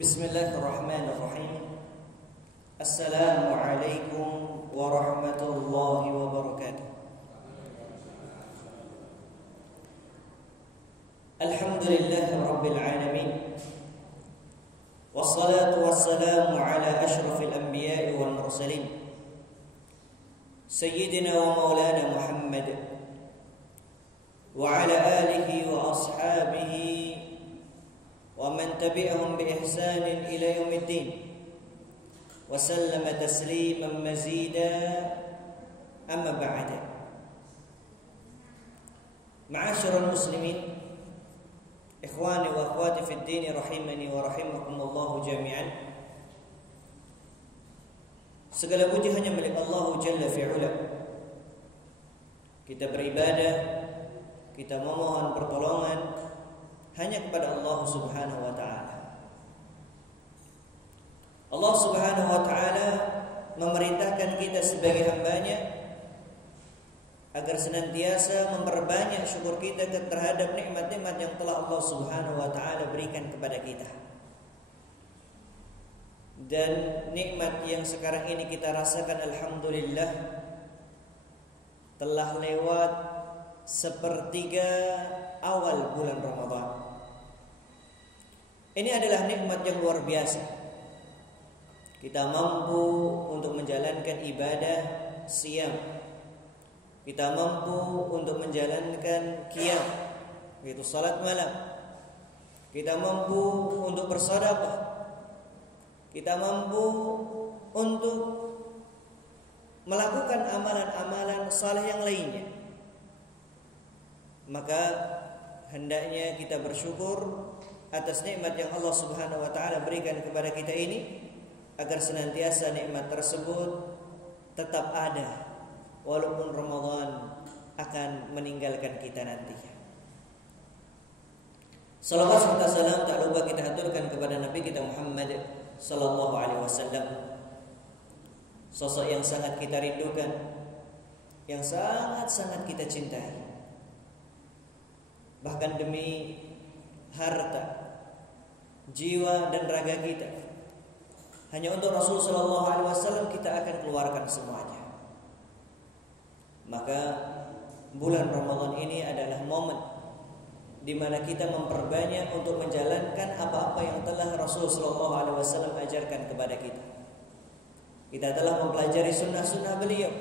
Bismillahirrahmanirrahim. Assalamualaikum warahmatullahi wabarakatuh. Alhamdulillahi rabbil alamin. Wassalatu wassalamu ala ashrafil anbiya'i wal mursalin, Sayyidina wa maulana Muhammad wa ala alihi wa ashabihi wa man tabi'ahum bi ihsanin ila yaumiddin wa sallama tasliman mazida. Amma ba'da. Ma'asyiral muslimin, ikhwani wa akhwati fid din, rahimani wa rahimakumullah jami'an. Segala puji hanya milik Allah Jalla fi'ula. Kita beribadah, kita memohon pertolongan hanya kepada Allah Subhanahu wa ta'ala. Allah Subhanahu wa ta'ala memerintahkan kita sebagai hambanya agar senantiasa memperbanyak syukur kita terhadap nikmat-nikmat yang telah Allah Subhanahu wa ta'ala berikan kepada kita. Dan nikmat yang sekarang ini kita rasakan, alhamdulillah, telah lewat sepertiga awal bulan Ramadan. Ini adalah nikmat yang luar biasa. Kita mampu untuk menjalankan ibadah siyam. Kita mampu untuk menjalankan qiyam, yaitu salat malam. Kita mampu untuk bersedekah. Kita mampu untuk melakukan amalan-amalan saleh yang lainnya. Maka hendaknya kita bersyukur atas nikmat yang Allah Subhanahu wa ta'ala berikan kepada kita ini, agar senantiasa nikmat tersebut tetap ada walaupun Ramadan akan meninggalkan kita nantinya. Salawat serta salam tak lupa kita aturkan kepada Nabi kita Muhammad sallallahu alaihi wasallam, sosok yang sangat kita rindukan, yang sangat-sangat kita cintai. Bahkan demi harta, jiwa dan raga kita, hanya untuk Rasul sallallahu alaihi wasallam kita akan keluarkan semuanya. Maka bulan Ramadan ini adalah momen di mana kita memperbanyak untuk menjalankan apa-apa yang telah Rasul sallallahu alaihi wasallam ajarkan kepada kita. Kita telah mempelajari sunnah-sunnah beliau,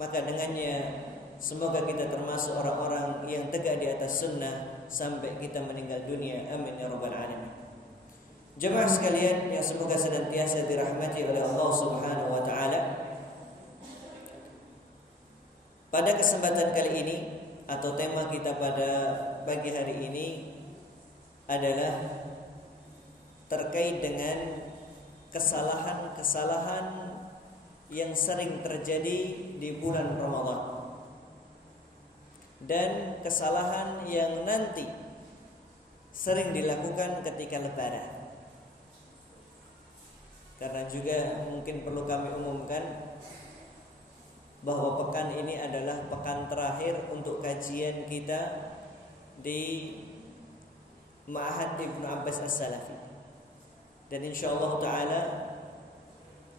maka dengannya semoga kita termasuk orang-orang yang tegak di atas sunnah sampai kita meninggal dunia. Amin ya rabbal alamin. Jemaah sekalian yang semoga senantiasa dirahmati oleh Allah Subhanahu wa ta'ala, pada kesempatan kali ini atau tema kita pada pagi hari ini adalah terkait dengan kesalahan-kesalahan yang sering terjadi di bulan Ramadan dan kesalahan yang nanti sering dilakukan ketika Lebaran. Karena juga mungkin perlu kami umumkan bahwa pekan ini adalah pekan terakhir untuk kajian kita di Ma'had Ibnu Abbas As-Salafi, dan insyaallah ta'ala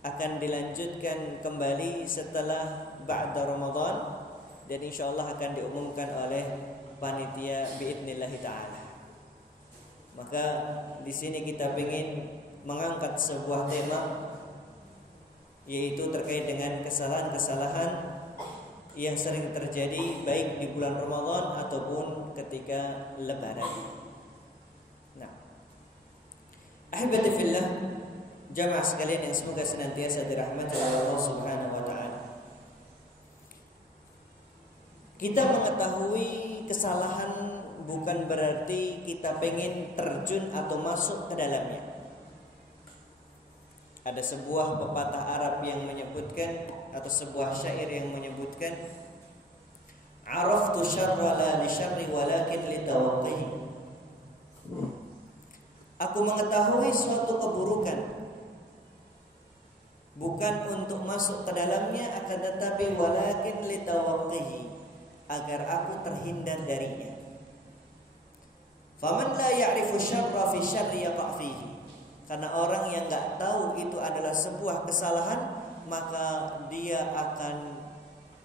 akan dilanjutkan kembali setelah ba'da Ramadan, dan insyaallah akan diumumkan oleh panitia biidznillah ta'ala. Maka di sini kita ingin mengangkat sebuah tema, yaitu terkait dengan kesalahan-kesalahan yang sering terjadi baik di bulan Ramadan ataupun ketika Lebaran. Nah, ahibati fillah, jamaah sekalian yang semoga senantiasa dirahmati oleh Allah Subhanahu wa ta'ala. Kita mengetahui kesalahan bukan berarti kita pengen terjun atau masuk ke dalamnya. Ada sebuah pepatah Arab yang menyebutkan, atau sebuah syair yang menyebutkan, araftu syarra la li syarri walakin li tawaqqihi. Aku mengetahui suatu keburukan bukan untuk masuk ke dalamnya, akan tetapi walakin li tawaqqihi, agar aku terhindar darinya. Faman la ya'rifu syarra fi syarri yaqa' fihi. Karena orang yang nggak tahu itu adalah sebuah kesalahan, maka dia akan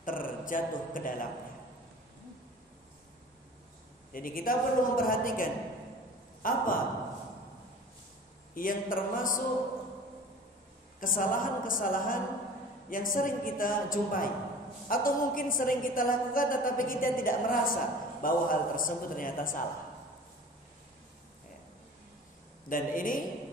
terjatuh ke dalamnya. Jadi kita perlu memperhatikan apa yang termasuk kesalahan-kesalahan yang sering kita jumpai, atau mungkin sering kita lakukan tetapi kita tidak merasa bahwa hal tersebut ternyata salah. Dan ini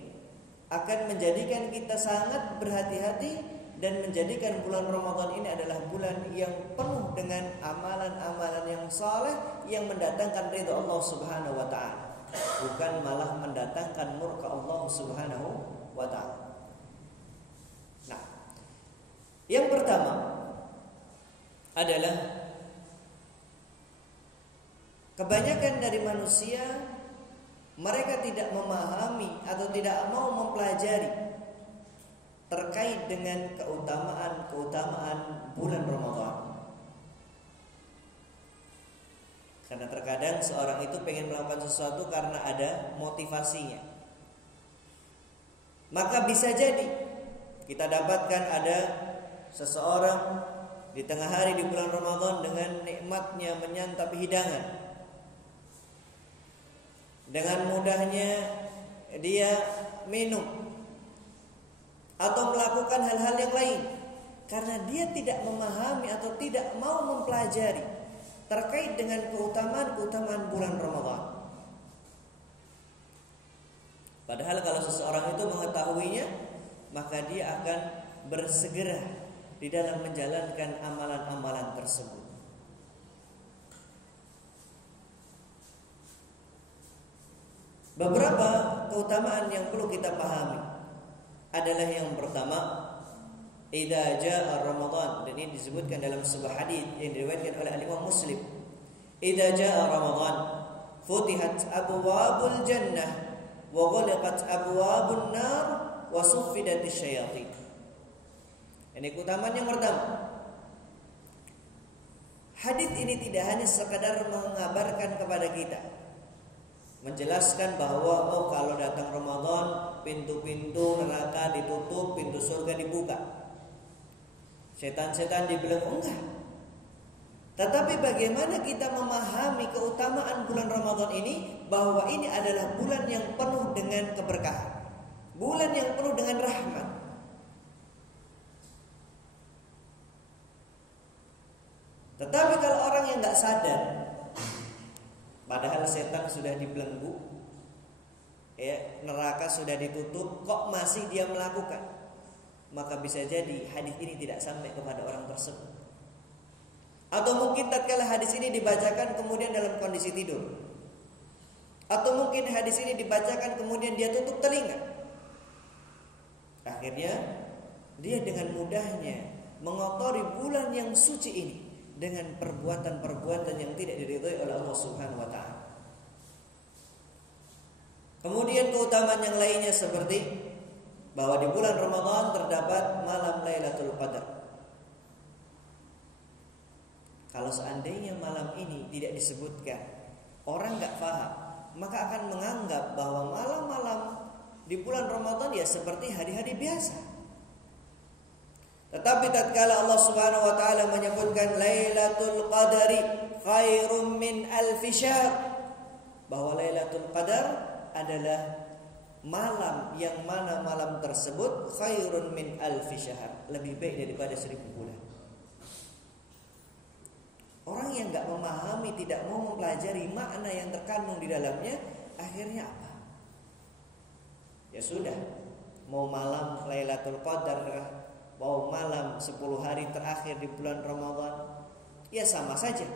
akan menjadikan kita sangat berhati-hati dan menjadikan bulan Ramadan ini adalah bulan yang penuh dengan amalan-amalan yang saleh yang mendatangkan ridha Allah Subhanahu wa taala, bukan malah mendatangkan murka Allah Subhanahu wa taala. Nah, yang pertama adalah kebanyakan dari manusia mereka tidak memahami atau tidak mau mempelajari terkait dengan keutamaan bulan Ramadan. Karena terkadang seorang itu pengen melakukan sesuatu karena ada motivasinya. Maka bisa jadi kita dapatkan ada seseorang di tengah hari di bulan Ramadan dengan nikmatnya menyantap hidangan. Dengan mudahnya dia minum atau melakukan hal-hal yang lain karena dia tidak memahami atau tidak mau mempelajari terkait dengan keutamaan bulan Ramadan. Padahal kalau seseorang itu mengetahuinya, maka dia akan bersegera di dalam menjalankan amalan-amalan tersebut. Beberapa keutamaan yang perlu kita pahami adalah yang pertama, idza jaa Ramadan, dan ini disebutkan dalam sebuah hadis yang diriwayatkan oleh Imam Muslim. Idza jaa Ramadan, futihat abwabul jannah wa ghulqat abwabun nar wa suffidatis syayatin. Ini keutamaan yang pertama. Hadis ini tidak hanya sekadar mengabarkan kepada kita, menjelaskan bahwa kalau datang Ramadan pintu-pintu neraka ditutup, pintu surga dibuka, setan-setan dibelenggu, enggak. Tetapi bagaimana kita memahami keutamaan bulan Ramadan ini, bahwa ini adalah bulan yang penuh dengan keberkahan, bulan yang penuh dengan rahmat. Tetapi kalau orang yang enggak sadar, padahal setan sudah dibelenggu, neraka sudah ditutup, kok masih dia melakukan, maka bisa jadi hadis ini tidak sampai kepada orang tersebut. Atau mungkin tatkala hadis ini dibacakan kemudian dalam kondisi tidur, atau mungkin hadis ini dibacakan kemudian dia tutup telinga, akhirnya dia dengan mudahnya mengotori bulan yang suci ini dengan perbuatan-perbuatan yang tidak diridhai oleh Allah Subhanahu wa taala. Kemudian keutamaan yang lainnya seperti bahwa di bulan Ramadan terdapat malam Lailatul Qadar. Kalau seandainya malam ini tidak disebutkan, orang enggak paham, maka akan menganggap bahwa malam-malam di bulan Ramadan ya seperti hari-hari biasa. Tetapi tatkala Allah Subhanahu wa taala menyebutkan Lailatul Qadari khairum min alfi syahr, bahwa Lailatul Qadar adalah malam yang mana malam tersebut khairun min alfi syahr, lebih baik daripada 1000 bulan. Orang yang enggak memahami, tidak mau mempelajari makna yang terkandung di dalamnya, akhirnya apa? Ya sudah, mau malam Lailatul Qadar, mau malam 10 hari terakhir di bulan Ramadan, ya sama saja,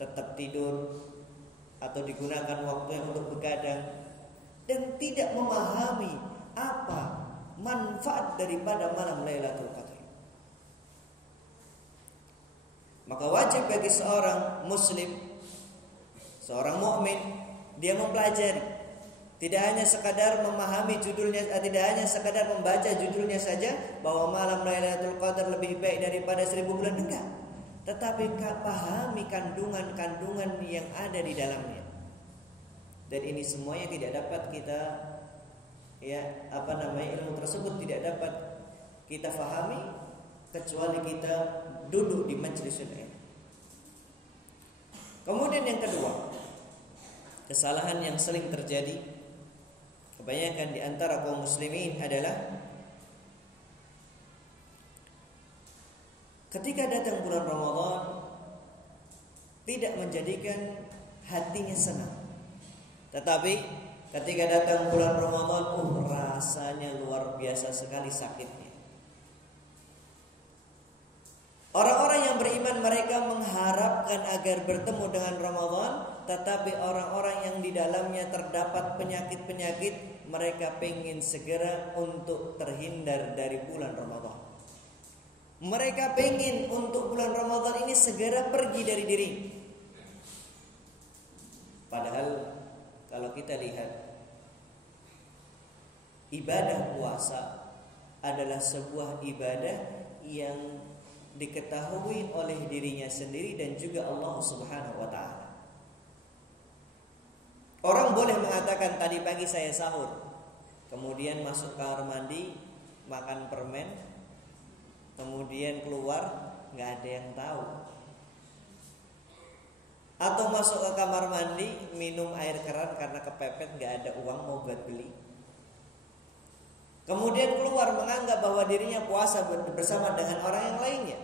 tetap tidur atau digunakan waktunya untuk begadang dan tidak memahami apa manfaat daripada malam Lailatul Qadar. Maka wajib bagi seorang muslim, seorang mukmin, dia mempelajari. Tidak hanya sekadar memahami judulnya, tidak hanya sekadar membaca judulnya saja bahwa malam Lailatul Qadar lebih baik daripada 1000 bulan, enggak. Tetapi pahami kandungan-kandungan yang ada di dalamnya. Dan ini semuanya tidak dapat kita ilmu tersebut tidak dapat kita fahami kecuali kita duduk di majlisul ilmu. Kemudian yang kedua, kesalahan yang sering terjadi kebanyakan di antara kaum muslimin adalah ketika datang bulan Ramadan tidak menjadikan hatinya senang. Tetapi ketika datang bulan Ramadan, rasanya luar biasa sekali sakitnya. Orang-orang yang beriman mereka mengharapkan agar bertemu dengan Ramadan, tetapi orang-orang yang di dalamnya terdapat penyakit-penyakit, mereka pengen segera untuk terhindar dari bulan Ramadan. Mereka pengen untuk bulan Ramadan ini segera pergi dari diri. Padahal kalau kita lihat, ibadah puasa adalah sebuah ibadah yang diketahui oleh dirinya sendiri dan juga Allah Subhanahu wa taala. Orang boleh mengatakan tadi pagi saya sahur, kemudian masuk kamar mandi, makan permen, kemudian keluar nggak ada yang tahu. Atau masuk ke kamar mandi, minum air keran karena kepepet nggak ada uang mau buat beli. Kemudian keluar menganggap bahwa dirinya puasa bersama dengan orang yang lainnya.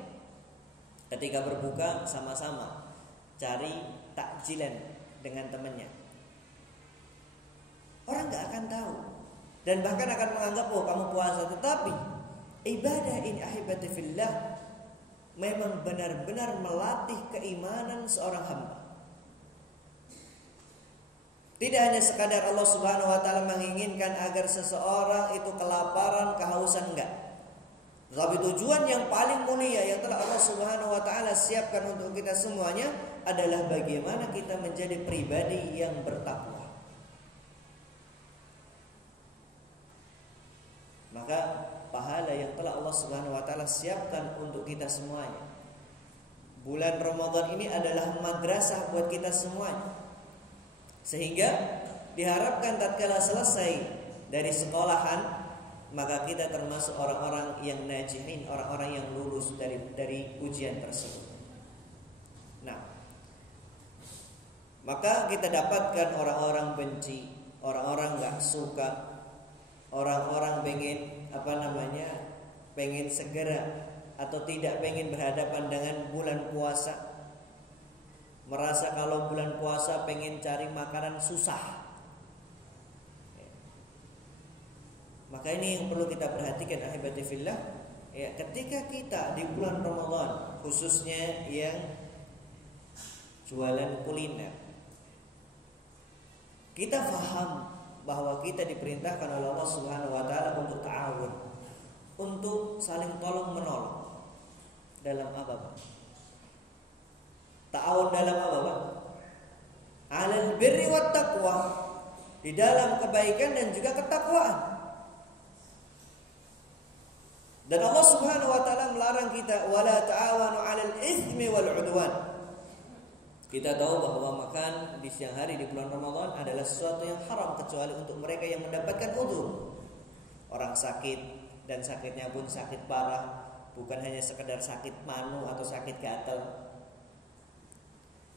Ketika berbuka sama-sama cari takjilan dengan temannya. Orang gak akan tahu dan bahkan akan menganggap kamu puasa. Tetapi ibadah ini ahibati fillah memang benar-benar melatih keimanan seorang hamba. Tidak hanya sekadar Allah Subhanahu wa taala menginginkan agar seseorang itu kelaparan, kehausan, enggak. Tetapi tujuan yang paling mulia yang telah Allah Subhanahu wa taala siapkan untuk kita semuanya adalah bagaimana kita menjadi pribadi yang bertakwa. Maka pahala yang telah Allah Subhanahu wa taala siapkan untuk kita semuanya. Bulan Ramadan ini adalah madrasah buat kita semuanya. Sehingga diharapkan tatkala selesai dari sekolahan, maka kita termasuk orang-orang yang najihin, orang-orang yang lulus dari ujian tersebut. Nah, maka kita dapatkan orang-orang benci, orang-orang gak suka, orang-orang pengen segera atau tidak pengen berhadapan dengan bulan puasa. Merasa kalau bulan puasa pengen cari makanan susah. Maka ini yang perlu kita perhatikan ahibati fillah. Ketika kita di bulan Ramadan, khususnya yang jualan kuliner, kita faham bahwa kita diperintahkan oleh Allah Subhanahu wa taala untuk ta'awun, untuk saling tolong menolong. Dalam apa, Pak? Ta'awun dalam apa, Pak? 'Alal birri wat taqwa, di dalam kebaikan dan juga ketakwaan. Dan Allah Subhanahu wa taala melarang kita wala ta'awanu 'alal itsmi wal 'udwan. Kita tahu bahwa makan di siang hari di bulan Ramadan adalah sesuatu yang haram kecuali untuk mereka yang mendapatkan udzur. Orang sakit dan sakitnya pun sakit parah, bukan hanya sekedar sakit manu atau sakit gatal.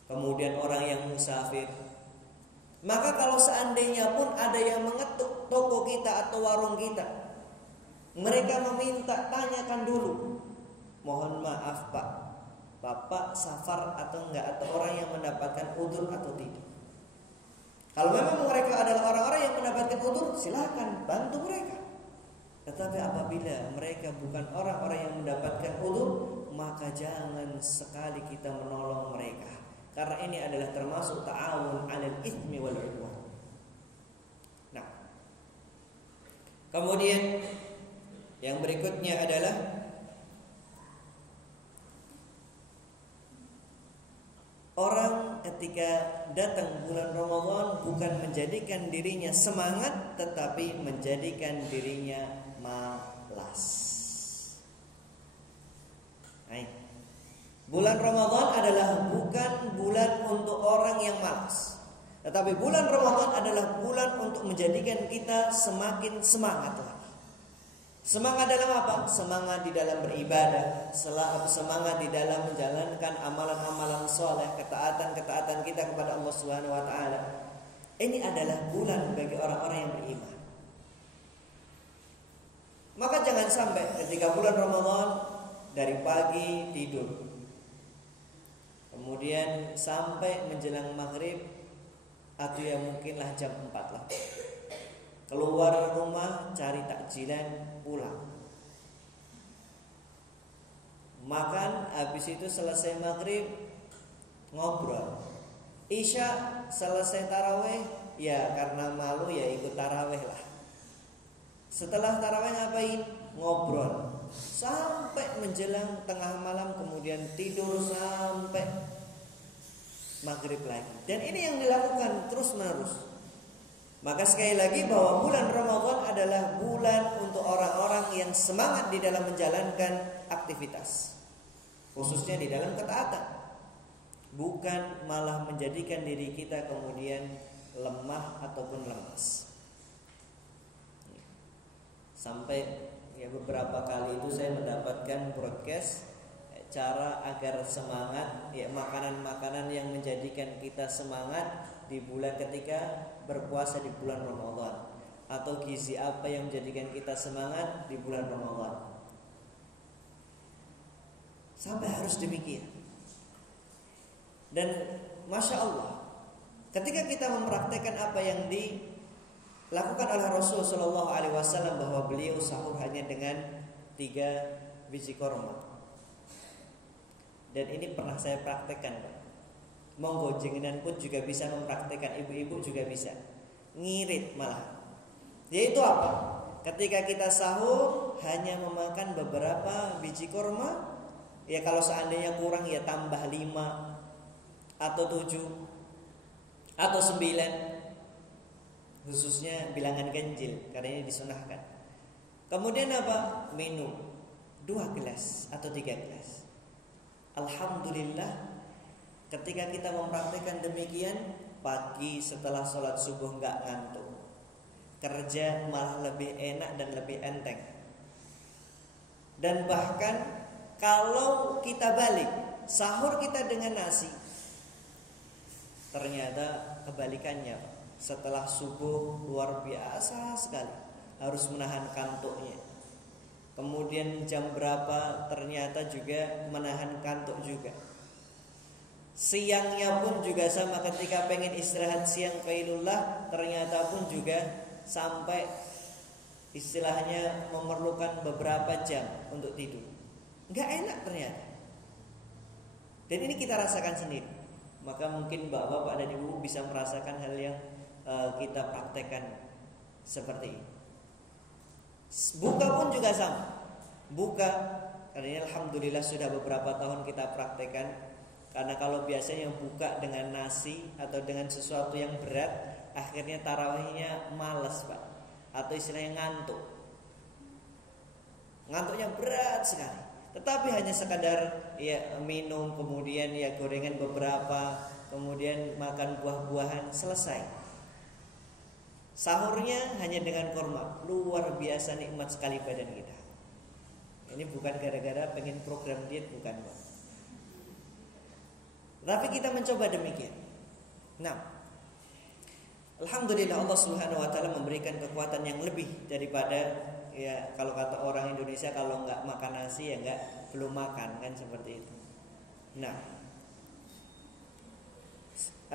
Kemudian orang yang musafir. Maka kalau seandainya pun ada yang mengetuk toko kita atau warung kita, mereka meminta, tanyakan dulu, mohon maaf Pak, Bapak safar atau enggak, atau orang yang mendapatkan udzur atau tidak. Kalau memang mereka adalah orang-orang yang mendapatkan udzur, silakan bantu mereka. Tetapi apabila mereka bukan orang-orang yang mendapatkan udzur, maka jangan sekali kita menolong mereka. Karena ini adalah termasuk ta'awun 'alal itsmi wal 'udwan. Nah, kemudian yang berikutnya adalah orang ketika datang bulan Ramadan bukan menjadikan dirinya semangat, tetapi menjadikan dirinya malas. Bulan Ramadan adalah bukan bulan untuk orang yang malas. Tetapi bulan Ramadan adalah bulan untuk menjadikan kita semakin semangat lagi. Semangat dalam apa? Semangat di dalam beribadah, semangat di dalam menjalankan amalan-amalan soleh, ketaatan-ketaatan kita kepada Allah Subhanahu wa taala. Ini adalah bulan bagi orang-orang yang beriman. Maka jangan sampai ketika bulan Ramadan dari pagi tidur, kemudian sampai menjelang maghrib atau ya mungkinlah jam 4 lah, keluar rumah cari takjilan, pulang makan, habis itu selesai maghrib ngobrol, isya selesai taraweh, ya karena malu ya ikut taraweh lah. Setelah taraweh ngapain? Ngobrol sampai menjelang tengah malam, kemudian tidur sampai maghrib lagi. Dan ini yang dilakukan terus menerus. Maka sekali lagi bahwa bulan Ramadan adalah bulan untuk orang-orang yang semangat di dalam menjalankan aktivitas, khususnya di dalam ketaatan, bukan malah menjadikan diri kita kemudian lemah ataupun lemas. Sampai ya beberapa kali itu saya mendapatkan broadcast cara agar semangat, ya makanan-makanan yang menjadikan kita semangat di bulan ketika berpuasa di bulan Ramadan, atau gizi apa yang menjadikan kita semangat di bulan Ramadan. Sampai harus demikian. Dan Masya Allah, ketika kita mempraktekkan apa yang dilakukan oleh Rasul Shallallahu Alaihi Wasallam, bahwa beliau sahur hanya dengan 3 biji korma. Dan ini pernah saya praktekkan, Pak. Monggo jenengan pun juga bisa mempraktekkan, ibu-ibu juga bisa. Ngirit malah. Yaitu apa? Ketika kita sahur hanya memakan beberapa biji korma, ya kalau seandainya kurang ya tambah 5 atau 7 atau 9, khususnya bilangan ganjil karena ini disunahkan. Kemudian apa? Minum 2 gelas atau 3 gelas. Alhamdulillah, ketika kita mempraktikkan demikian, pagi setelah sholat subuh nggak ngantuk, kerja malah lebih enak dan lebih enteng. Dan bahkan kalau kita balik, sahur kita dengan nasi, ternyata kebalikannya, setelah subuh luar biasa sekali, harus menahan kantuknya. Kemudian jam berapa ternyata juga menahan kantuk juga. Siangnya pun juga sama, ketika pengen istirahat siang qailullah, ternyata pun juga sampai istilahnya memerlukan beberapa jam untuk tidur. Enggak enak ternyata. Dan ini kita rasakan sendiri. Maka mungkin bapak-bapak dan ibu bisa merasakan hal yang kita praktekkan seperti ini. Buka pun juga sama. Buka, karena ini alhamdulillah sudah beberapa tahun kita praktekkan. Karena kalau biasanya buka dengan nasi atau dengan sesuatu yang berat, akhirnya tarawihnya malas, Pak, atau istilahnya ngantuk. Ngantuknya berat sekali. Tetapi hanya sekadar ya minum, kemudian ya gorengan beberapa, kemudian makan buah-buahan, selesai. Sahurnya hanya dengan kurma. Luar biasa nikmat sekali badan kita. Ini bukan gara-gara pengen program diet, bukan, Pak. Tapi kita mencoba demikian. Nah, alhamdulillah Allah Subhanahu wa taala memberikan kekuatan yang lebih daripada, ya kalau kata orang Indonesia, kalau enggak makan nasi ya enggak belum makan, kan seperti itu. Nah,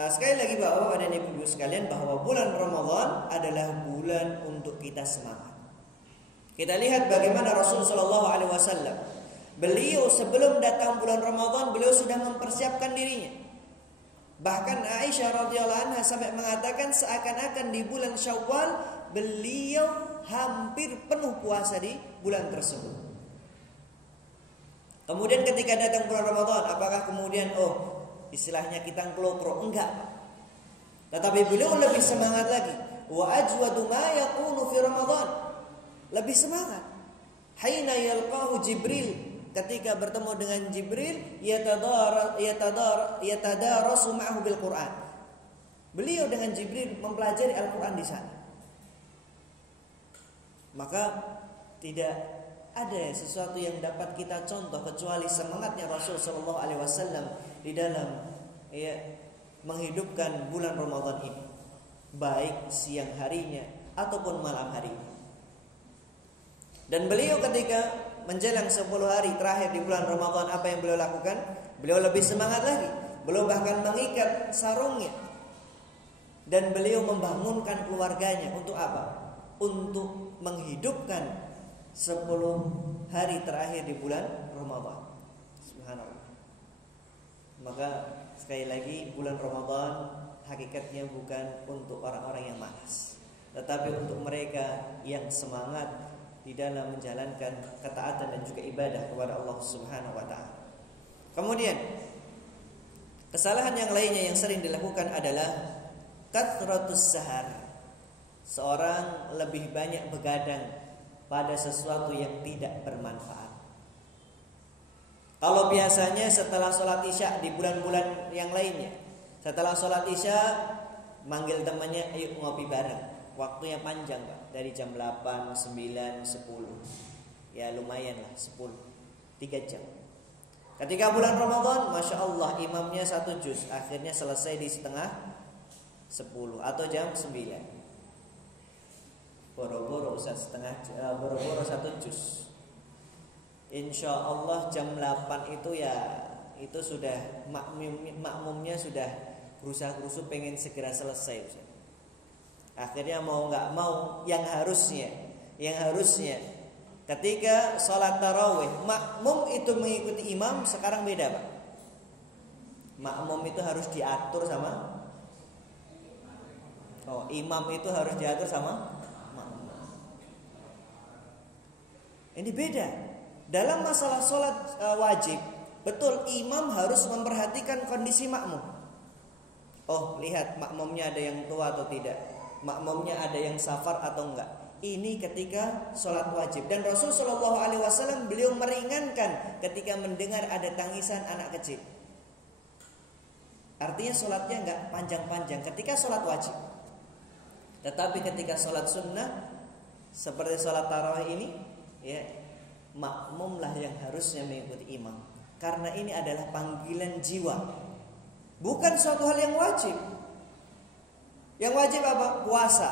sekali lagi Bapak dan Ibu sekalian, bahwa bulan Ramadan adalah bulan untuk kita semangat. Kita lihat bagaimana Rasul sallallahu alaihi wasallam, beliau sebelum datang bulan Ramadan, beliau sudah mempersiapkan dirinya. Bahkan Aisyah radhiyallahu anha sampai mengatakan seakan-akan di bulan Syawal beliau hampir penuh puasa di bulan tersebut. Kemudian ketika datang bulan Ramadan, apakah kemudian istilahnya kita ngelokro? Enggak. Tetapi beliau lebih semangat lagi. Wa ajwadu ma yakunu fi Ramadan. Lebih semangat. Haina yalqahu Jibril, ketika bertemu dengan Jibril, yatadarasu ma'ahu bil Quran. Beliau dengan Jibril mempelajari Al-Quran di sana. Maka tidak ada sesuatu yang dapat kita contoh kecuali semangatnya Rasul Shallallahu Alaihi Wasallam di dalam menghidupkan bulan Ramadan ini, baik siang harinya ataupun malam harinya. Dan beliau ketika menjelang 10 hari terakhir di bulan Ramadan, apa yang beliau lakukan? Beliau lebih semangat lagi. Beliau bahkan mengikat sarungnya. Dan beliau membangunkan keluarganya untuk apa? Untuk menghidupkan 10 hari terakhir di bulan Ramadan. Subhanallah. Maka sekali lagi, bulan Ramadan hakikatnya bukan untuk orang-orang yang malas, tetapi untuk mereka yang semangat di dalam menjalankan ketaatan dan juga ibadah kepada Allah Subhanahu wa taala. Kemudian kesalahan yang lainnya yang sering dilakukan adalah kathratus sahar. Seorang lebih banyak begadang pada sesuatu yang tidak bermanfaat. Kalau biasanya setelah sholat isya di bulan-bulan yang lainnya, setelah sholat isya manggil temannya, ayo ngopi bareng. Waktunya panjang Pak, dari jam 8, 9, 10. Ya lumayan lah 10, 3 jam. Ketika bulan Ramadan, Masya Allah imamnya 1 juz, akhirnya selesai di setengah 10 atau jam 9. Boro-boro Ustaz, boro-boro 1 juz. Insya Allah jam 8 itu sudah makmumnya sudah berusaha pengen segera selesai Ustaz. Akhirnya mau nggak mau yang harusnya ketika sholat tarawih makmum itu mengikuti imam, sekarang beda Pak. Makmum itu harus diatur sama imam itu harus diatur sama makmum. Ini beda. Dalam masalah sholat wajib, betul imam harus memperhatikan kondisi makmum. Oh lihat makmumnya ada yang tua atau tidak, makmumnya ada yang safar atau enggak. Ini ketika sholat wajib. Dan Rasul Shallallahu Alaihi Wasallam beliau meringankan ketika mendengar ada tangisan anak kecil. Artinya sholatnya enggak panjang-panjang ketika sholat wajib. Tetapi ketika sholat sunnah seperti sholat tarawih ini, ya makmumlah yang harusnya mengikuti imam. Karena ini adalah panggilan jiwa, bukan suatu hal yang wajib. Yang wajib apa? Puasa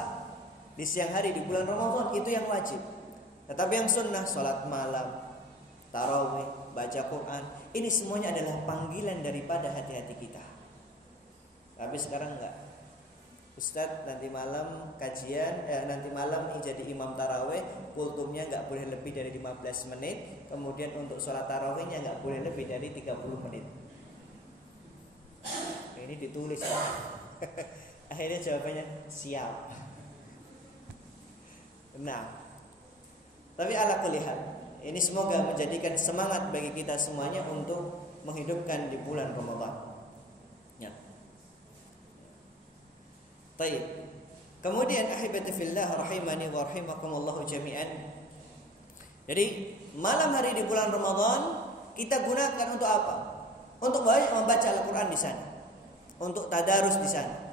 di siang hari di bulan Ramadan, itu yang wajib. Tetapi yang sunnah, sholat malam, tarawih, baca Quran, ini semuanya adalah panggilan daripada hati-hati kita. Tapi sekarang enggak. Ustadz nanti malam kajian, nanti malam jadi imam tarawih, kultumnya enggak boleh lebih dari 15 menit. Kemudian untuk sholat tarawihnya enggak boleh lebih dari 30 menit. Ini ditulis. Akhirnya jawabannya siap. Nah, tapi ala kulli hal, ini semoga menjadikan semangat bagi kita semuanya untuk menghidupkan di bulan Ramadan. Ya. Baik. Kemudian ahibati fillah rahimani wa rahimakumullah jami'an. Jadi malam hari di bulan Ramadan kita gunakan untuk apa? Untuk membaca Al-Quran di sana, untuk tadarus di sana.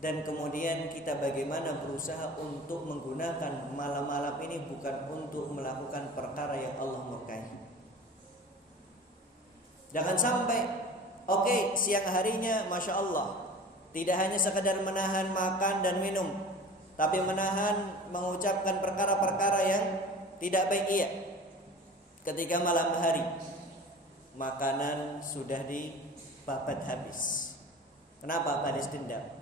Dan kemudian kita bagaimana berusaha untuk menggunakan malam-malam ini bukan untuk melakukan perkara yang Allah murkai. Jangan sampai siang harinya Masya Allah tidak hanya sekedar menahan makan dan minum, tapi menahan mengucapkan perkara-perkara yang tidak baik. Iya, ketika malam hari makanan sudah dibabat habis. Kenapa? Balas dendam.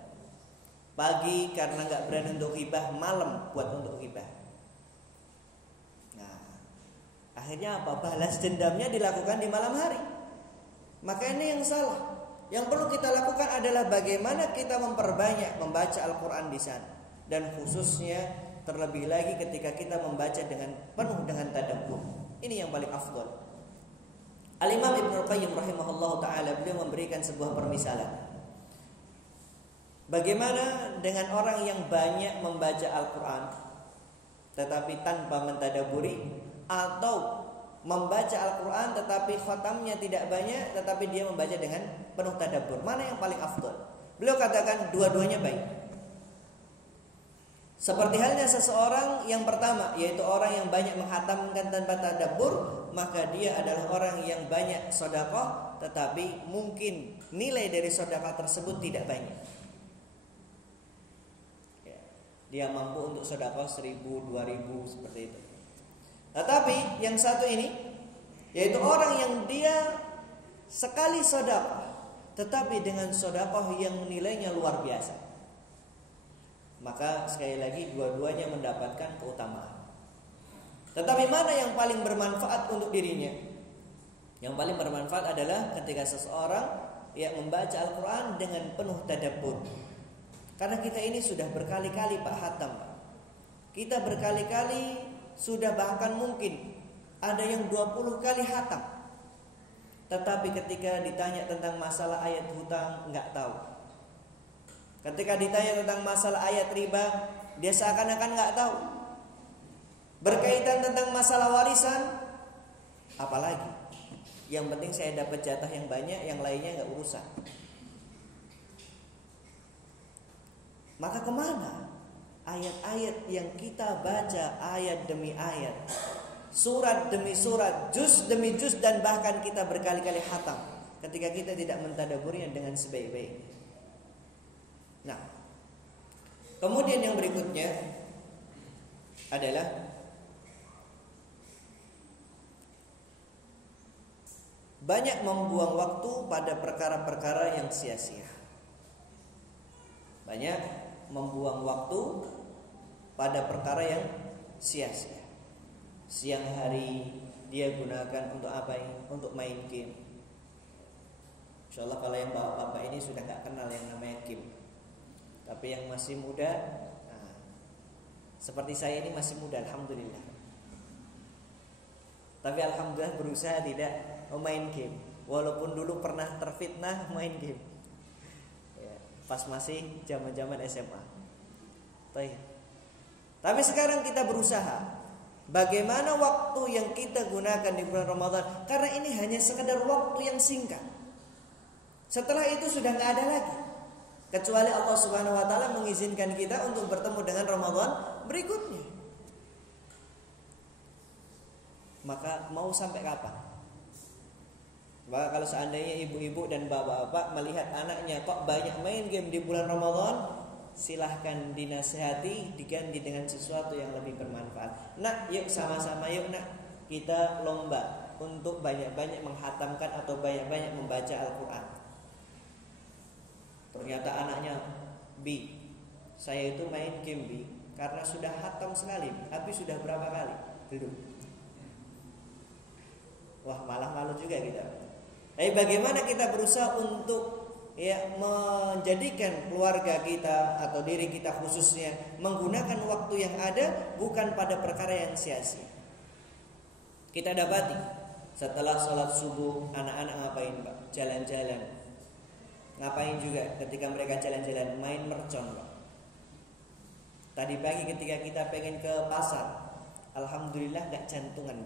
Pagi karena nggak berani untuk ghibah, malam buat untuk ghibah. Nah, akhirnya apa? Balas dendamnya dilakukan di malam hari. Maka ini yang salah. Yang perlu kita lakukan adalah bagaimana kita memperbanyak membaca Al-Quran di sana. Dan khususnya terlebih lagi ketika kita membaca dengan penuh dengan tadabbur. Ini yang paling afdal. Al-Imam Ibnu Qayyim rahimahullah ta'ala beliau memberikan sebuah permisalan. Bagaimana dengan orang yang banyak membaca Al-Quran tetapi tanpa mentadaburi, atau membaca Al-Quran tetapi khatamnya tidak banyak, tetapi dia membaca dengan penuh tadabbur? Mana yang paling afdal? Beliau katakan dua-duanya baik. Seperti halnya seseorang yang pertama, yaitu orang yang banyak menghatamkan tanpa tadabbur, maka dia adalah orang yang banyak sedekah, tetapi mungkin nilai dari sedekah tersebut tidak banyak. Dia mampu untuk sedekah 1.000, 2.000 seperti itu. Tetapi yang satu ini, yaitu orang yang dia sekali sedekah, tetapi dengan sedekah yang nilainya luar biasa, maka sekali lagi dua-duanya mendapatkan keutamaan. Tetapi mana yang paling bermanfaat untuk dirinya? Yang paling bermanfaat adalah ketika seseorang yang membaca Al-Quran dengan penuh tadabbur. Karena kita ini sudah berkali-kali Pak hatam. Kita berkali-kali sudah, bahkan mungkin ada yang 20 kali hatam. Tetapi ketika ditanya tentang masalah ayat hutang, enggak tahu. Ketika ditanya tentang masalah ayat riba, dia seakan-akan enggak tahu. Berkaitan tentang masalah warisan, apalagi. Yang penting saya dapat jatah yang banyak, yang lainnya enggak urusan. Maka kemana ayat-ayat yang kita baca, ayat demi ayat, surat demi surat, juz demi juz, dan bahkan kita berkali-kali khatam, ketika kita tidak mentadaburnya dengan sebaik-baiknya? Nah, kemudian yang berikutnya adalah banyak membuang waktu pada perkara-perkara yang sia-sia. Banyak membuang waktu pada perkara yang sia-sia. Siang hari dia gunakan untuk apa ini? Untuk main game. Insyaallah kalau yang bapak-bapak ini sudah gak kenal yang namanya game. Tapi yang masih muda, nah, seperti saya ini masih muda, alhamdulillah. Tapi alhamdulillah berusaha tidak main game, walaupun dulu pernah terfitnah main game, ya, pas masih zaman-zaman SMA. Tapi sekarang kita berusaha bagaimana waktu yang kita gunakan di bulan Ramadan, karena ini hanya sekedar waktu yang singkat. Setelah itu sudah gak ada lagi, kecuali Allah Subhanahu wa taala mengizinkan kita untuk bertemu dengan Ramadan berikutnya. Maka mau sampai kapan? Maka kalau seandainya ibu-ibu dan bapak-bapak melihat anaknya kok banyak main game di bulan Ramadan, silahkan dinasihati, diganti dengan sesuatu yang lebih bermanfaat. Nak, yuk sama-sama yuk nak, kita lomba untuk banyak-banyak menghatamkan atau banyak-banyak membaca Al-Quran. Ternyata anaknya, Bi, saya itu main game Bi, karena sudah hatam sekali. Tapi sudah berapa kali? Belum. Wah, malah malu juga kita. Tapi bagaimana kita berusaha untuk menjadikan keluarga kita atau diri kita khususnya menggunakan waktu yang ada bukan pada perkara yang sia-sia. Kita dapati setelah sholat subuh anak-anak ngapain Pak? Jalan-jalan. Ngapain juga ketika mereka jalan-jalan? Main mercon Pak. Tadi pagi ketika kita pengen ke pasar, alhamdulillah gak jantungan.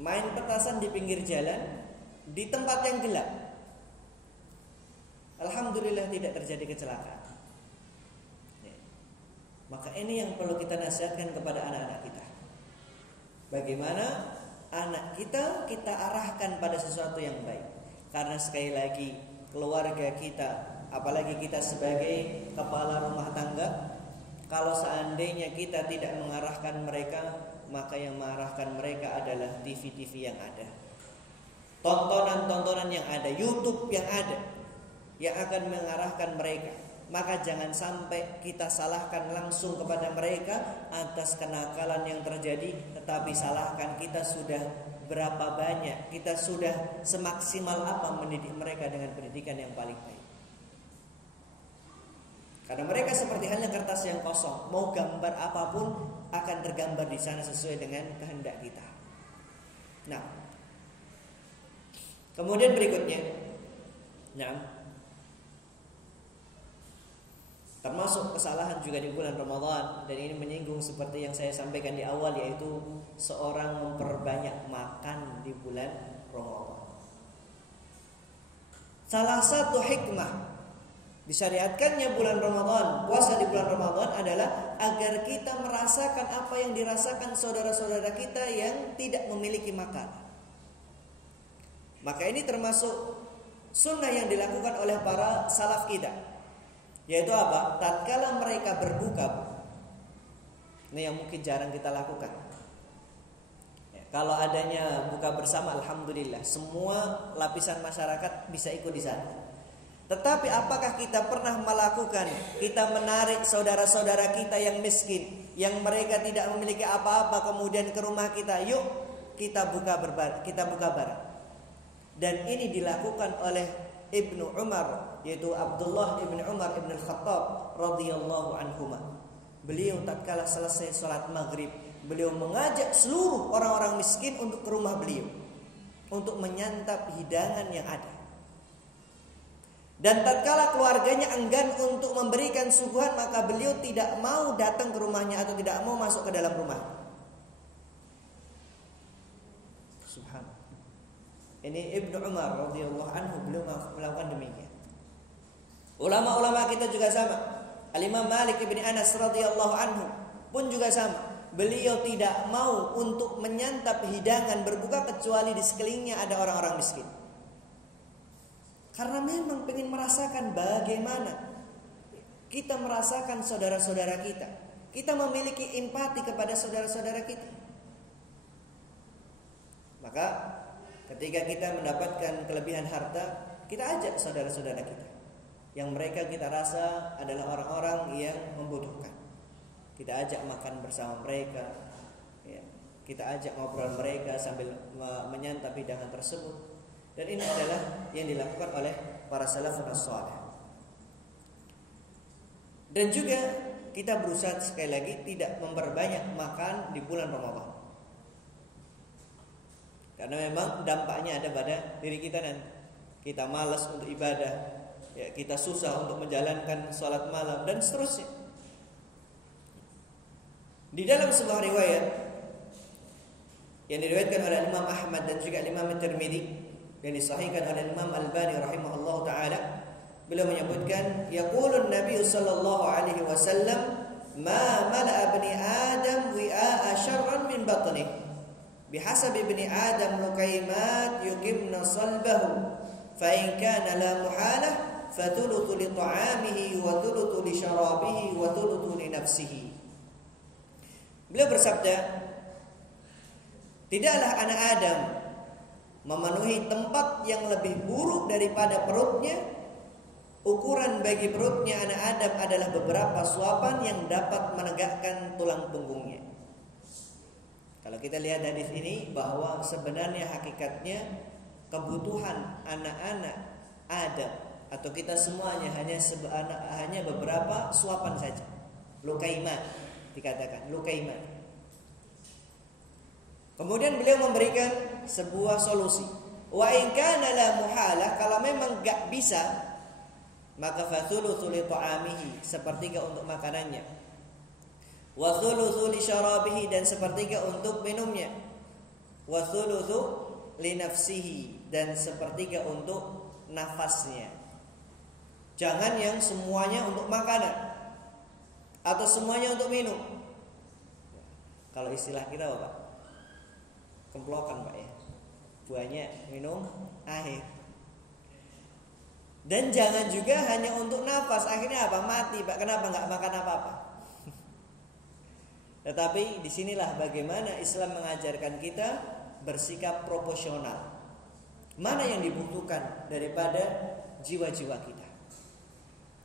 Main petasan di pinggir jalan, di tempat yang gelap, alhamdulillah tidak terjadi kecelakaan. Maka ini yang perlu kita nasihatkan kepada anak-anak kita. Bagaimana anak kita arahkan pada sesuatu yang baik. Karena sekali lagi keluarga kita, apalagi kita sebagai kepala rumah tangga, kalau seandainya kita tidak mengarahkan mereka, maka yang mengarahkan mereka adalah TV-TV yang ada, tontonan-tontonan yang ada, YouTube yang ada, yang akan mengarahkan mereka. Maka jangan sampai kita salahkan langsung kepada mereka atas kenakalan yang terjadi, tetapi salahkan kita sudah berapa banyak, kita sudah semaksimal apa mendidik mereka dengan pendidikan yang paling baik. Karena mereka seperti halnya kertas yang kosong, mau gambar apapun akan tergambar di sana sesuai dengan kehendak kita. Nah, kemudian berikutnya, nah, Termasuk kesalahan juga di bulan Ramadan, dan ini menyinggung seperti yang saya sampaikan di awal, yaitu seorang memperbanyak makan di bulan Ramadan. Salah satu hikmah disyariatkannya bulan Ramadan, puasa di bulan Ramadan adalah agar kita merasakan apa yang dirasakan saudara-saudara kita yang tidak memiliki makanan. Maka ini termasuk sunnah yang dilakukan oleh para salaf kita. Yaitu apa? Tatkala mereka berbuka, ini yang mungkin jarang kita lakukan. Ya, kalau adanya buka bersama, alhamdulillah, semua lapisan masyarakat bisa ikut di sana. Tetapi apakah kita pernah melakukan, kita menarik saudara-saudara kita yang miskin, yang mereka tidak memiliki apa-apa, kemudian ke rumah kita, yuk kita buka bareng. Dan ini dilakukan oleh Ibnu Umar, yaitu Abdullah ibn Umar ibn al-Khattab radhiyallahu anhuma. Beliau tatkala selesai salat maghrib, beliau mengajak seluruh orang-orang miskin untuk ke rumah beliau untuk menyantap hidangan yang ada. Dan tatkala keluarganya enggan untuk memberikan suguhan, maka beliau tidak mau datang ke rumahnya atau tidak mau masuk ke dalam rumah. Subhanallah. Ini Ibnu Umar radhiyallahu anhu, beliau melakukan demikian. Ulama-ulama kita juga sama. Al-Imam Malik bin Anas radhiyallahu anhu pun juga sama. Beliau tidak mau untuk menyantap hidangan berbuka kecuali di sekelilingnya ada orang-orang miskin. Karena memang ingin merasakan bagaimana kita merasakan saudara-saudara kita. Kita memiliki empati kepada saudara-saudara kita. Maka ketika kita mendapatkan kelebihan harta, kita ajak saudara-saudara kita yang mereka kita rasa adalah orang-orang yang membutuhkan. Kita ajak makan bersama mereka, ya. Kita ajak ngobrol mereka sambil menyantap hidangan tersebut. Dan ini adalah yang dilakukan oleh para salafun as-salih. Dan juga kita berusaha sekali lagi tidak memperbanyak makan di bulan Ramadan. Karena memang dampaknya ada pada diri kita nanti. Kita malas untuk ibadah, ya, kita susah untuk menjalankan sholat malam dan seterusnya. Di dalam sebuah riwayat yang diriwayatkan oleh Imam Ahmad dan juga Imam Tirmidzi dan disahihkan oleh Imam Albani rahimahullah taala, beliau menyebutkan, yaqulun Nabi sallallahu alaihi wasallam, ma mala'a bani Adam wi'a syarran min batnihi bihasab ibni Adam lukaimat yuqimna salbahu fa in kana la muhalah fatuluthu li ta'amihi wa tuluthu li syarabihi wa tuluthu li nafsihi. Beliau bersabda, tidaklah anak Adam memenuhi tempat yang lebih buruk daripada perutnya. Ukuran bagi perutnya anak Adam adalah beberapa suapan yang dapat menegakkan tulang punggungnya. Kalau kita lihat dari sini bahwa sebenarnya hakikatnya kebutuhan anak-anak Adam atau kita semuanya hanya beberapa suapan saja. Lukaimat dikatakan, lukaimat. Kemudian beliau memberikan sebuah solusi. Wa in kana la muhalah, kalau memang enggak bisa, maka fathuluthu li ta'amihi, sepertiga untuk makanannya. Wa thuluthu li syarabihi, dan sepertiga untuk minumnya. Wa thuluthu li nafsihi, dan sepertiga untuk nafasnya. Jangan yang semuanya untuk makanan atau semuanya untuk minum. Kalau istilah kita apa, Pak? Kemplokan, Pak, ya. Buahnya minum air. Dan jangan juga hanya untuk nafas. Akhirnya apa? Mati, Pak. Kenapa enggak makan apa-apa? Tetapi disinilah bagaimana Islam mengajarkan kita bersikap proporsional. Mana yang dibutuhkan daripada jiwa-jiwa kita.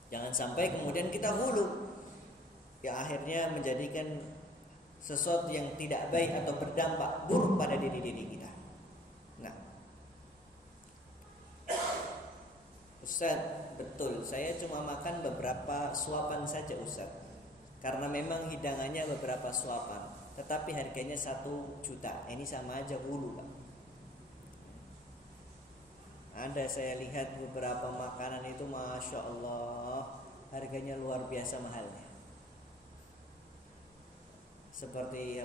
Jangan sampai kemudian kita hulu, yang akhirnya menjadikan sesuatu yang tidak baik atau berdampak buruk pada diri-diri kita. Nah, Ustaz, betul, saya cuma makan beberapa suapan saja, Ustaz. Karena memang hidangannya beberapa suapan, tetapi harganya 1 juta. Ini sama aja hulu, Pak. Ada saya lihat beberapa makanan itu, Masya Allah, harganya luar biasa mahalnya. Seperti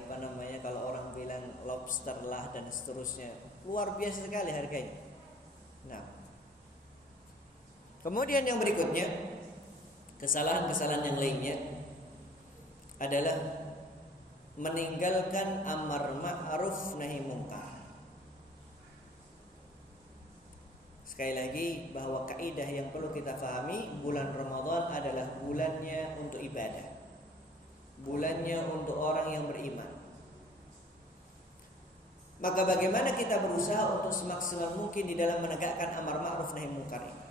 kalau orang bilang lobster lah dan seterusnya, luar biasa sekali harganya. Nah, kemudian yang berikutnya, kesalahan-kesalahan yang lainnya adalah meninggalkan amar ma'ruf nahi munkar. Sekali lagi bahwa kaidah yang perlu kita pahami, bulan Ramadan adalah bulannya untuk ibadah, bulannya untuk orang yang beriman. Maka bagaimana kita berusaha untuk semaksimal mungkin di dalam menegakkan amar ma'ruf nahi munkar ini?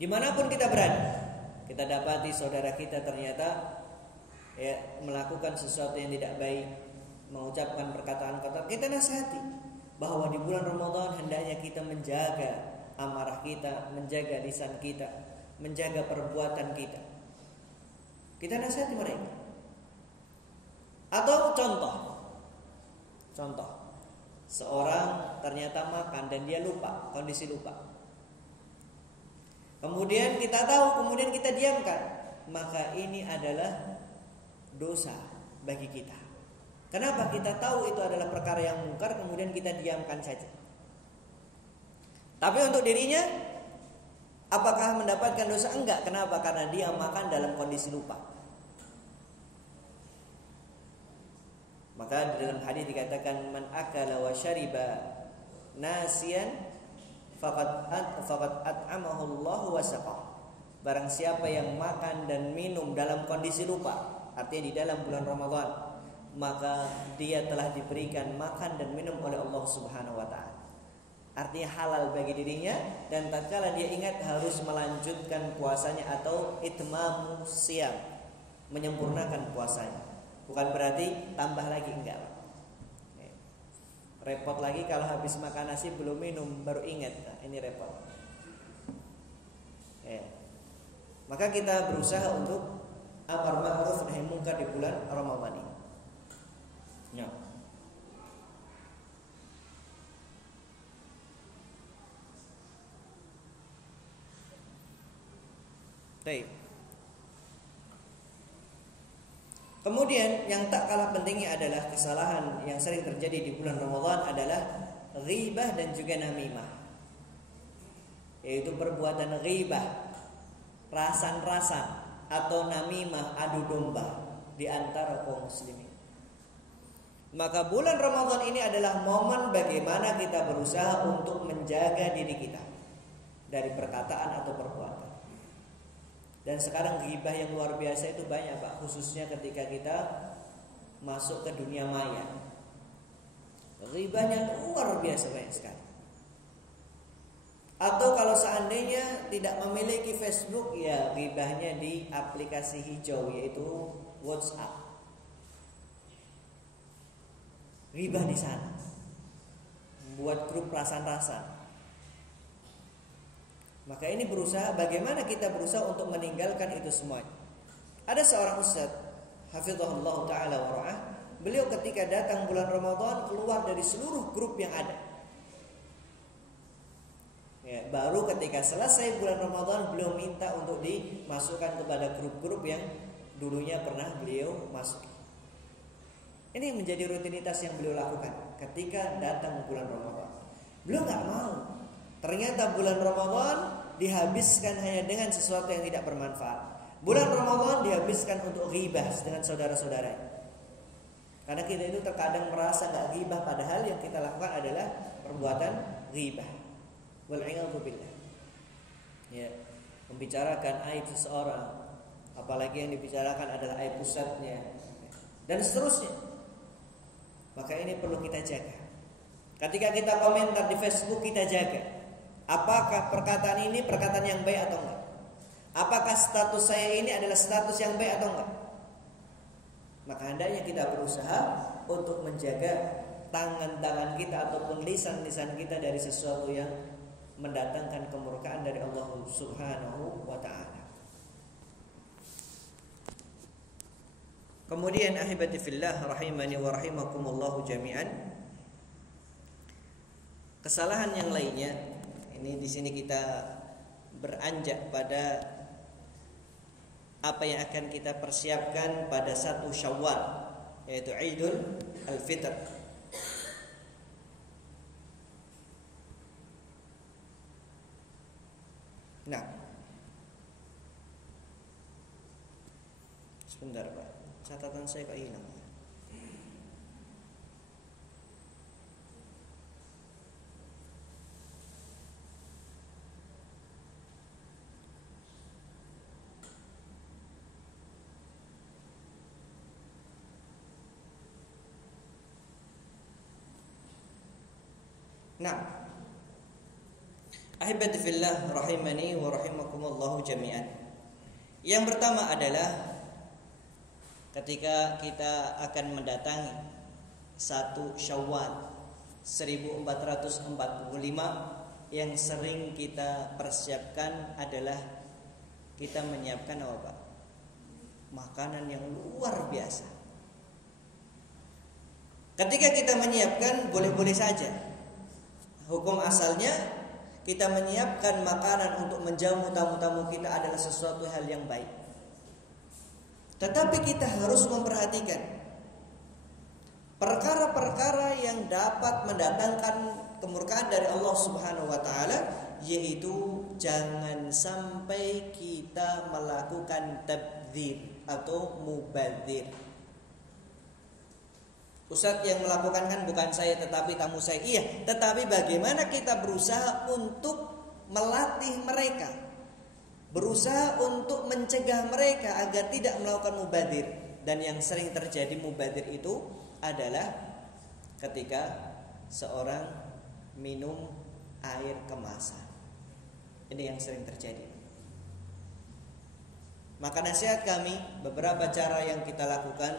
Dimanapun kita berada, kita dapati saudara kita ternyata melakukan sesuatu yang tidak baik, mengucapkan perkataan kotor, kita nasihati bahwa di bulan Ramadan hendaknya kita menjaga amarah kita, menjaga lisan kita, menjaga perbuatan kita. Kita nasihati mereka. Atau contoh, seorang ternyata makan dan dia lupa, kondisi lupa. Kemudian kita tahu, kemudian kita diamkan, maka ini adalah dosa bagi kita. Kenapa? Kita tahu itu adalah perkara yang mungkar, kemudian kita diamkan saja. Tapi untuk dirinya, apakah mendapatkan dosa? Enggak. Kenapa? Karena dia makan dalam kondisi lupa. Maka dalam hadis dikatakan, man akala wa syariba nasiyan faqad at'amahu Allah wa saqah. Barang siapa yang makan dan minum dalam kondisi lupa, artinya di dalam bulan Ramadan, maka dia telah diberikan makan dan minum oleh Allah Subhanahu wa taala. Artinya halal bagi dirinya, dan tatkala dia ingat harus melanjutkan puasanya atau itmamu siyam, menyempurnakan puasanya. Bukan berarti tambah lagi, enggak. Repot lagi kalau habis makan nasi belum minum baru ingat. Nah, ini repot. Maka kita berusaha untuk amar ma'ruf nahi munkar di bulan Ramadan ini. Ya. Baik. Kemudian yang tak kalah pentingnya adalah kesalahan yang sering terjadi di bulan Ramadan adalah ghibah dan juga namimah. Yaitu perbuatan ghibah, rasan-rasan, atau namimah, adu domba di antara kaum muslimin. Maka bulan Ramadan ini adalah momen bagaimana kita berusaha untuk menjaga diri kita dari perkataan atau perbuatan. Dan sekarang ghibah yang luar biasa itu banyak, Pak, khususnya ketika kita masuk ke dunia maya. Ghibahnya luar biasa banyak sekali. Atau kalau seandainya tidak memiliki Facebook, ya ghibahnya di aplikasi hijau, yaitu WhatsApp. Ghibah di sana, buat grup rasan-rasan. Maka ini bagaimana kita berusaha untuk meninggalkan itu semua. Ada seorang ustaz, hafizahullah ta'ala wa ra'ah, beliau ketika datang bulan Ramadan keluar dari seluruh grup yang ada. Ya, baru ketika selesai bulan Ramadan beliau minta untuk dimasukkan kepada grup-grup yang dulunya pernah beliau masuki. Ini menjadi rutinitas yang beliau lakukan ketika datang bulan Ramadan. Beliau gak mau. Ternyata bulan Ramadan dihabiskan hanya dengan sesuatu yang tidak bermanfaat. Bulan Ramadan dihabiskan untuk ghibah dengan saudara-saudara. Karena kita itu terkadang merasa gak ghibah, padahal yang kita lakukan adalah perbuatan ghibah. Wal'iyadzu billah. Ya, membicarakan aib seseorang, apalagi yang dibicarakan adalah aib ustadznya, dan seterusnya. Maka ini perlu kita jaga. Ketika kita komentar di Facebook, kita jaga. Apakah perkataan ini perkataan yang baik atau enggak? Apakah status saya ini adalah status yang baik atau enggak? Maka hendaknya kita berusaha untuk menjaga tangan-tangan kita ataupun lisan-lisan kita dari sesuatu yang mendatangkan kemurkaan dari Allah Subhanahu wa ta'ala. Kemudian ahibati fillah rahimani wa rahimakumullahu jami'an. Kesalahan yang lainnya, ini di sini kita beranjak pada apa yang akan kita persiapkan pada 1 Syawal, yaitu Idul Al-Fitr. Nah, sebentar Pak, catatan saya kok hilang. Nah, ahibati fillah rahimani wa rahimakumullah jami'an. Yang pertama adalah ketika kita akan mendatangi 1 Syawal 1445, yang sering kita persiapkan adalah kita menyiapkan apa Pak? Makanan yang luar biasa. Ketika kita menyiapkan boleh-boleh saja. Hukum asalnya kita menyiapkan makanan untuk menjamu tamu-tamu kita adalah sesuatu hal yang baik. Tetapi kita harus memperhatikan perkara-perkara yang dapat mendatangkan kemurkaan dari Allah Subhanahu wa taala, yaitu jangan sampai kita melakukan tabdzir atau mubadzir. Ustadz, yang melakukan kan bukan saya tetapi tamu saya. Iya, tetapi bagaimana kita berusaha untuk melatih mereka, berusaha untuk mencegah mereka agar tidak melakukan mubadzir. Dan yang sering terjadi mubadzir itu adalah ketika seorang minum air kemasan. Ini yang sering terjadi. Maka nasihat kami, beberapa cara yang kita lakukan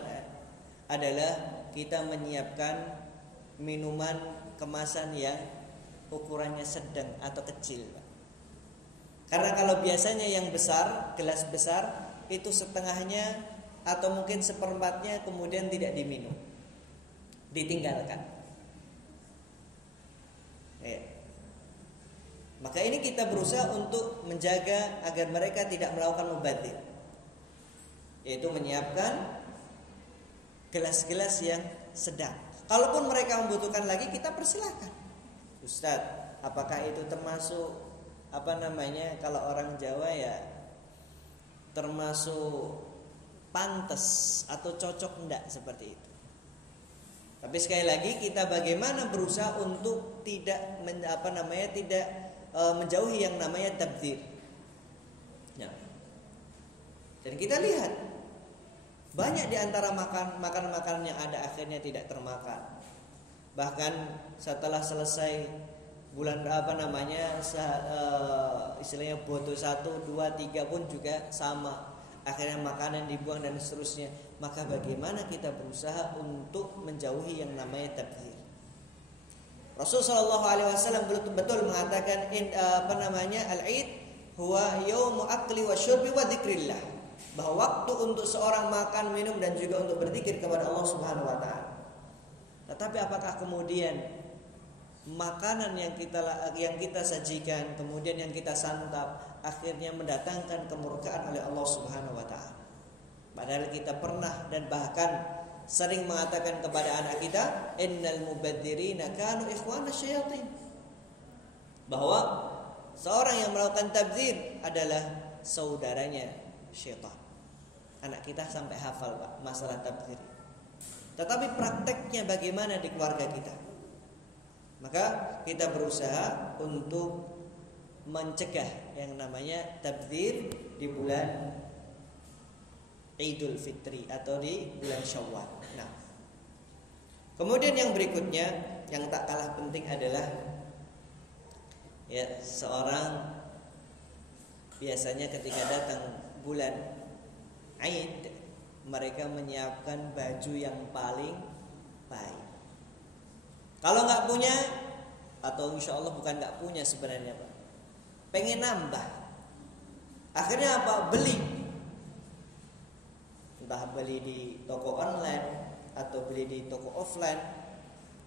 adalah kita menyiapkan minuman kemasan yang ukurannya sedang atau kecil. Karena kalau biasanya yang besar, gelas besar, itu setengahnya atau mungkin seperempatnya kemudian tidak diminum, ditinggalkan. Maka ini kita berusaha untuk menjaga agar mereka tidak melakukan mubadzir, yaitu menyiapkan gelas-gelas yang sedang. Kalaupun mereka membutuhkan lagi, kita persilahkan. Ustadz, apakah itu termasuk kalau orang Jawa ya termasuk pantas atau cocok enggak seperti itu. Tapi sekali lagi kita bagaimana berusaha untuk tidak menjauhi yang namanya tabdzir. Ya. Dan kita lihat banyak di antara makanan-makanan yang ada akhirnya tidak termakan. Bahkan setelah selesai bulan istilahnya boto 1, 2, 3 pun juga sama. Akhirnya makanan dibuang dan seterusnya. Maka bagaimana kita berusaha untuk menjauhi yang namanya tabdzir. Rasulullah SAW betul-betul mengatakan al-Id huwa yaumu akli wa syurbi wa dzikrillah, bahwa waktu untuk seorang makan, minum dan juga untuk berzikir kepada Allah Subhanahu wa taala. Tetapi apakah kemudian makanan yang kita sajikan, kemudian yang kita santap akhirnya mendatangkan kemurkaan oleh Allah Subhanahu wa taala? Padahal kita pernah dan bahkan sering mengatakan kepada anak kita, innal mubadzirina kanu ikhwana syayatin, bahwa seorang yang melakukan tabdzir adalah saudaranya syaitan. Anak kita sampai hafal Pak masalah tabdzir. Tetapi prakteknya bagaimana di keluarga kita? Maka kita berusaha untuk mencegah yang namanya tabdzir di bulan Idul Fitri atau di bulan Syawal. Nah, kemudian yang berikutnya yang tak kalah penting adalah seorang biasanya ketika datang bulan Aid, mereka menyiapkan baju yang paling baik. Kalau nggak punya, atau insya Allah bukan nggak punya sebenarnya Pak, pengen nambah, akhirnya apa? Beli, entah beli di toko online atau beli di toko offline.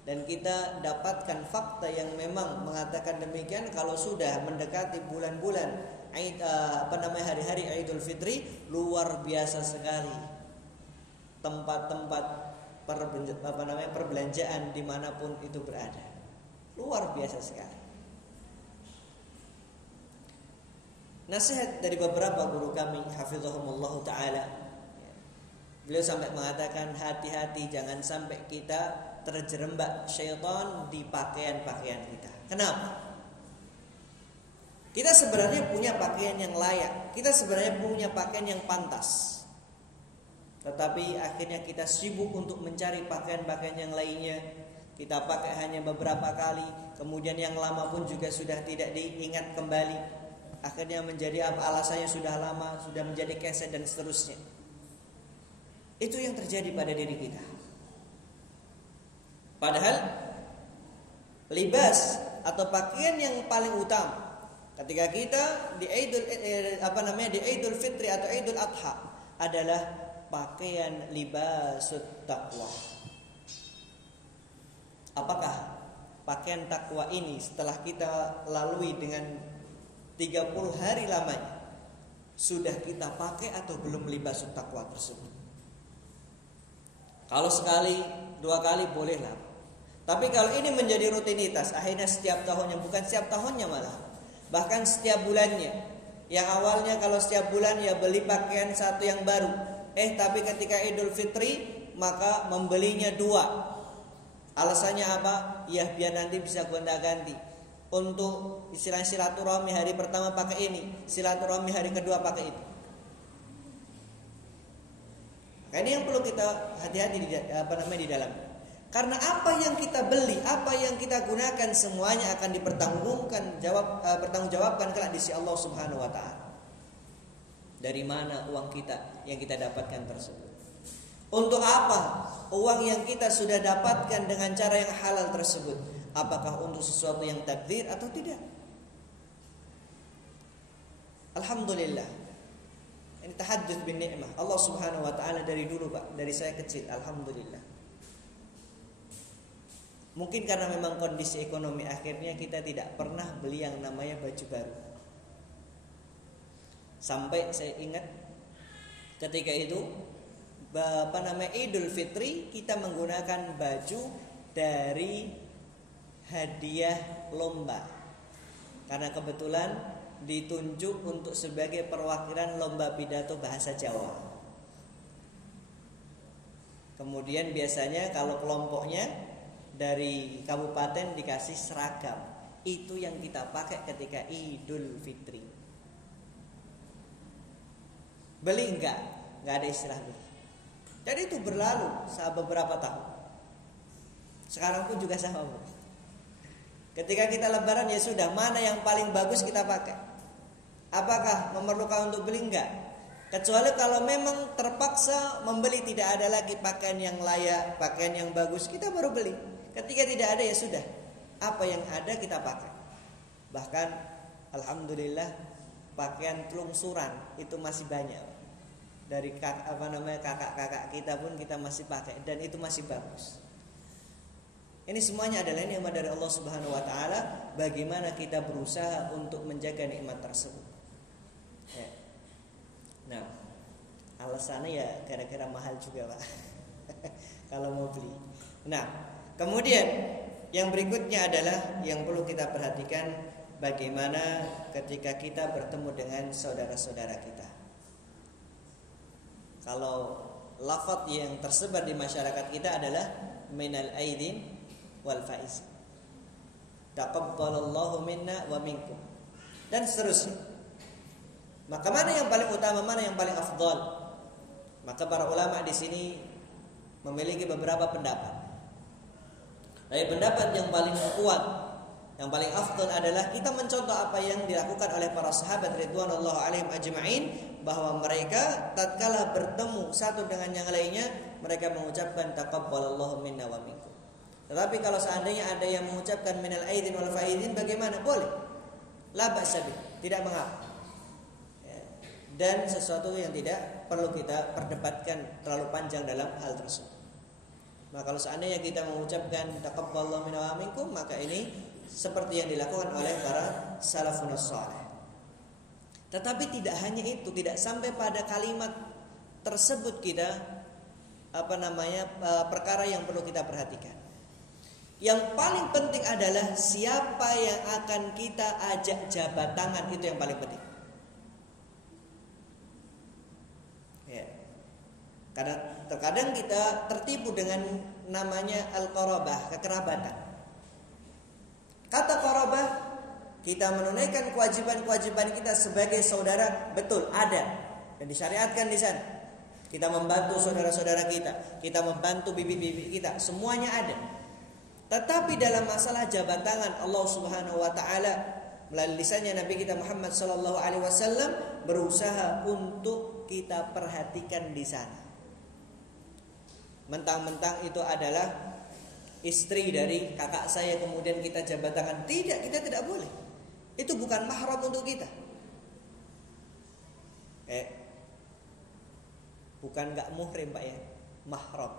Dan kita dapatkan fakta yang memang mengatakan demikian, kalau sudah mendekati bulan-bulan hari-hari Idul Fitri luar biasa sekali. Tempat-tempat perbelanjaan dimanapun itu berada, luar biasa sekali. Nasihat dari beberapa guru kami, hafizahumullah ta'ala, beliau sampai mengatakan, hati-hati jangan sampai kita terjerembab syaitan di pakaian-pakaian kita. Kenapa? Kita sebenarnya punya pakaian yang layak, kita sebenarnya punya pakaian yang pantas, tetapi akhirnya kita sibuk untuk mencari pakaian-pakaian yang lainnya. Kita pakai hanya beberapa kali, kemudian yang lama pun juga sudah tidak diingat kembali. Akhirnya menjadi apa, alasannya sudah lama, sudah menjadi keset dan seterusnya. Itu yang terjadi pada diri kita. Padahal libas atau pakaian yang paling utama ketika kita di Idul Fitri atau Idul Adha adalah pakaian libasut taqwa. Apakah pakaian takwa ini setelah kita lalui dengan 30 hari lamanya sudah kita pakai atau belum libasut takwa tersebut? Kalau sekali, 2 kali bolehlah. Tapi kalau ini menjadi rutinitas, akhirnya setiap tahunnya, bukan setiap tahunnya malah, bahkan setiap bulannya. Yang awalnya kalau setiap bulan ya beli pakaian satu yang baru, tapi ketika Idul Fitri maka membelinya 2. Alasannya apa? Ya biar nanti bisa gonta-ganti. Untuk istilah silaturahmi hari pertama pakai ini, silaturahmi hari kedua pakai itu. Nah, ini yang perlu kita hati-hati di dalam. Karena apa yang kita beli, apa yang kita gunakan semuanya akan bertanggungjawabkan kelak di sisi Allah Subhanahu wa taala. Dari mana uang kita yang kita dapatkan tersebut? Untuk apa uang yang kita sudah dapatkan dengan cara yang halal tersebut? Apakah untuk sesuatu yang takdir atau tidak? Alhamdulillah. Ini tahadduts bin ni'mah. Allah Subhanahu wa taala dari dulu, Pak, dari saya kecil, alhamdulillah. Mungkin karena memang kondisi ekonomi, akhirnya kita tidak pernah beli yang namanya baju baru. Sampai saya ingat ketika itu Idul Fitri kita menggunakan baju dari hadiah lomba, karena kebetulan ditunjuk untuk sebagai perwakilan lomba pidato bahasa Jawa. Kemudian biasanya kalau kelompoknya dari kabupaten dikasih seragam. Itu yang kita pakai ketika Idul Fitri. Beli enggak ada istilah beli. Jadi itu berlalu beberapa tahun. Sekarang pun juga sama, Bu. Ketika kita lebaran ya sudah, mana yang paling bagus kita pakai. Apakah memerlukan untuk beli? Enggak. Kecuali kalau memang terpaksa membeli, tidak ada lagi pakaian yang layak, pakaian yang bagus, kita baru beli. Ketika tidak ada ya sudah, apa yang ada kita pakai. Bahkan alhamdulillah pakaian telungsuran itu masih banyak. Dari kakak-kakak kita pun kita masih pakai dan itu masih bagus. Ini semuanya adalah nikmat dari Allah Subhanahu wa taala, bagaimana kita berusaha untuk menjaga nikmat tersebut. Ya. Nah, alasannya ya gara-gara mahal juga, Pak. Kalau mau beli. Nah, kemudian yang berikutnya adalah yang perlu kita perhatikan, bagaimana ketika kita bertemu dengan saudara-saudara kita. Kalau lafaz yang tersebar di masyarakat kita adalah minal aidin wal faiz, taqabbalallahu minna wa minkum, dan seterusnya. Maka mana yang paling utama, mana yang paling afdal? Maka para ulama di sini memiliki beberapa pendapat. Dari pendapat yang paling kuat, yang paling afdal adalah kita mencontoh apa yang dilakukan oleh para sahabat ridwanullah alaihim ajma'in, bahwa mereka tatkala bertemu satu dengan yang lainnya, mereka mengucapkan taqabbalallahu minna wa minkum. Tetapi kalau seandainya ada yang mengucapkan minal aidin wal faidin, bagaimana? Boleh. La ba'sa bih, tidak mengapa. Ya. Dan sesuatu yang tidak perlu kita perdebatkan terlalu panjang dalam hal tersebut. Maka kalau seandainya kita mengucapkan taqabbalallahu minna wa minkum, maka ini seperti yang dilakukan oleh para salafun salih. Tetapi tidak hanya itu, tidak sampai pada kalimat tersebut kita perkara yang perlu kita perhatikan. Yang paling penting adalah siapa yang akan kita ajak jabat tangan, itu yang paling penting. Ya. Karena terkadang kita tertipu dengan namanya al-qarabah, kekerabatan. Kata qarabah, kita menunaikan kewajiban-kewajiban kita sebagai saudara, betul ada dan disyariatkan di sana. Kita membantu saudara-saudara kita membantu bibi-bibi kita, semuanya ada. Tetapi dalam masalah jabat tangan, Allah Subhanahu wa taala melalui lisannya Nabi kita Muhammad sallallahu alaihi wasallam berusaha untuk kita perhatikan di sana. Mentang-mentang itu adalah istri dari kakak saya kemudian kita jabat tangan, tidak, kita tidak boleh. Itu bukan mahram untuk kita. Bukan enggak muhrim Pak ya, mahram.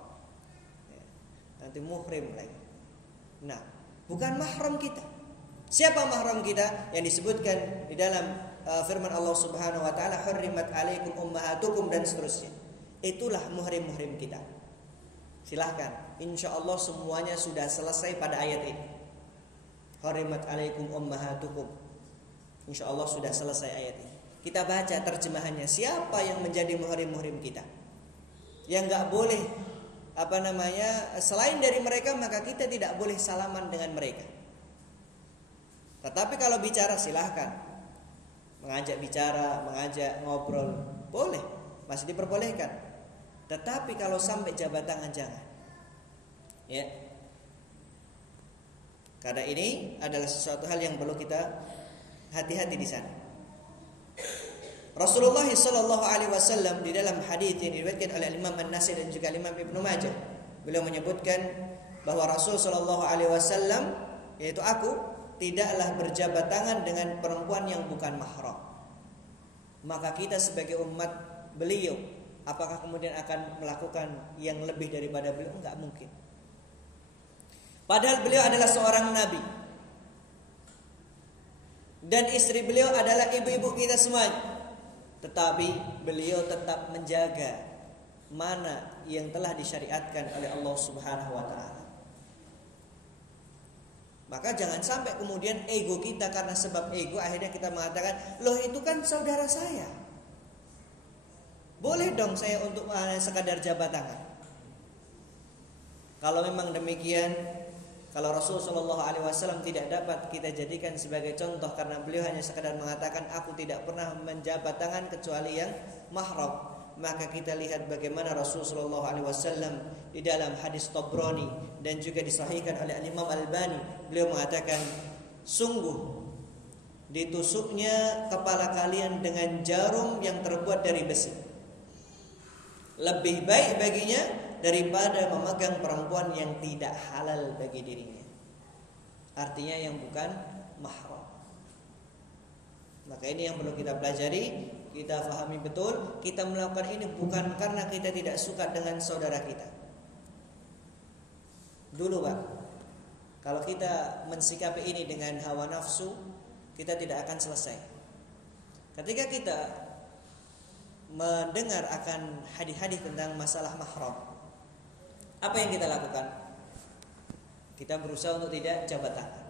Nanti muhrim lagi. Nah, bukan mahram kita. Siapa mahram kita? Yang disebutkan di dalam firman Allah Subhanahu wa taala, hurrimat alaikum ummahatukum dan seterusnya. Itulah muhrim-muhrim kita. Silahkan, insya Allah semuanya sudah selesai pada ayat ini. Hurrimat alaikum ummahatukum. Insya Allah sudah selesai ayat ini. Kita baca terjemahannya, siapa yang menjadi muhrim-muhrim kita, yang gak boleh selain dari mereka, maka kita tidak boleh salaman dengan mereka. Tetapi kalau bicara silahkan, mengajak bicara, mengajak ngobrol, boleh, masih diperbolehkan. Tetapi kalau sampai jabat tangan jangan. Ya. Karena ini adalah sesuatu hal yang perlu kita hati-hati di sana. Rasulullah sallallahu alaihi wasallam di dalam hadis yang diriwayatkan oleh Imam An-Nasai dan juga Imam Ibnu Majah, beliau menyebutkan bahwa Rasul sallallahu alaihi wasallam, yaitu aku, tidaklah berjabat tangan dengan perempuan yang bukan mahram. Maka kita sebagai umat beliau, apakah kemudian akan melakukan yang lebih daripada beliau? Enggak mungkin. Padahal beliau adalah seorang nabi, dan istri beliau adalah ibu-ibu kita semuanya. Tetapi beliau tetap menjaga mana yang telah disyariatkan oleh Allah Subhanahu wa taala. Maka jangan sampai kemudian ego kita, karena sebab ego akhirnya kita mengatakan, loh itu kan saudara saya, boleh dong saya untuk sekadar jabat tangan. Kalau memang demikian, kalau Rasul sallallahu alaihi wasallam tidak dapat kita jadikan sebagai contoh, karena beliau hanya sekadar mengatakan aku tidak pernah menjabat tangan kecuali yang mahram, maka kita lihat bagaimana Rasul sallallahu alaihi wasallam di dalam hadis Tabrani dan juga disahihkan oleh Imam Albani, beliau mengatakan, sungguh ditusuknya kepala kalian dengan jarum yang terbuat dari besi lebih baik baginya daripada memegang perempuan yang tidak halal bagi dirinya. Artinya yang bukan mahram. Maka ini yang perlu kita pelajari, kita fahami betul. Kita melakukan ini bukan karena kita tidak suka dengan saudara kita. Dulu Pak, kalau kita mensikapi ini dengan hawa nafsu, kita tidak akan selesai. Ketika kita mendengar akan hadis-hadis tentang masalah mahram, apa yang kita lakukan? Kita berusaha untuk tidak jabat tangan.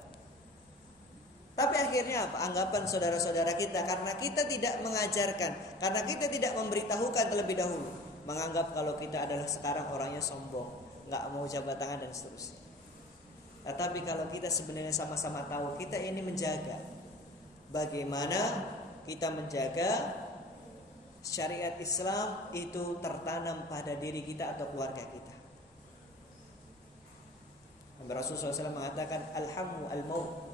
Tapi akhirnya apa? Anggapan saudara-saudara kita, karena kita tidak mengajarkan, karena kita tidak memberitahukan terlebih dahulu, menganggap kalau kita adalah sekarang orangnya sombong, gak mau jabat tangan dan seterusnya. Tetapi kalau kita sebenarnya sama-sama tahu, kita ini menjaga bagaimana kita menjaga syariat Islam itu tertanam pada diri kita atau keluarga kita. Rasulullah SAW mengatakan alhamu al-maut,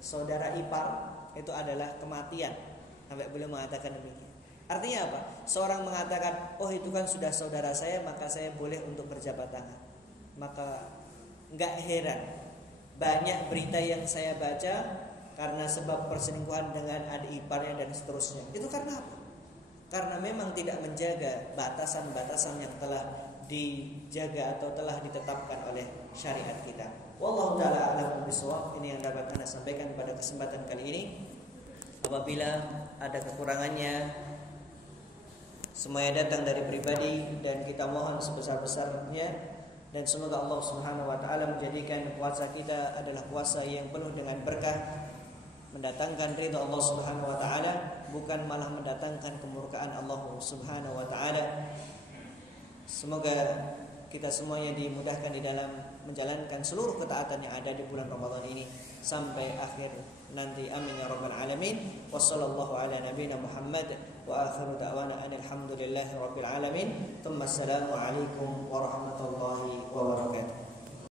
saudara ipar itu adalah kematian. Sampai beliau mengatakan demikian. Artinya apa? Seorang mengatakan, oh itu kan sudah saudara saya, maka saya boleh untuk berjabat tangan. Maka enggak heran banyak berita yang saya baca karena sebab perselingkuhan dengan adik iparnya dan seterusnya. Itu karena apa? Karena memang tidak menjaga batasan-batasan yang telah dijaga atau telah ditetapkan oleh syariat kita. Wallahu taala a'lam bishawab. Ini yang dapat Anda sampaikan pada kesempatan kali ini. Apabila ada kekurangannya, semuanya datang dari pribadi dan kita mohon sebesar-besarnya, dan semoga Allah Subhanahu wa taala menjadikan puasa kita adalah puasa yang penuh dengan berkah, mendatangkan ridha Allah Subhanahu wa taala, bukan malah mendatangkan kemurkaan Allah Subhanahu wa taala. Semoga kita semuanya dimudahkan di dalam menjalankan seluruh ketaatan yang ada di bulan Ramadan ini sampai akhir nanti. Amin ya rabbal alamin. Wassallallahu ala nabiyyina Muhammad wa akhiru da'wana alhamdulillahi rabbil alamin. Assalamu alaikum warahmatullahi wabarakatuh.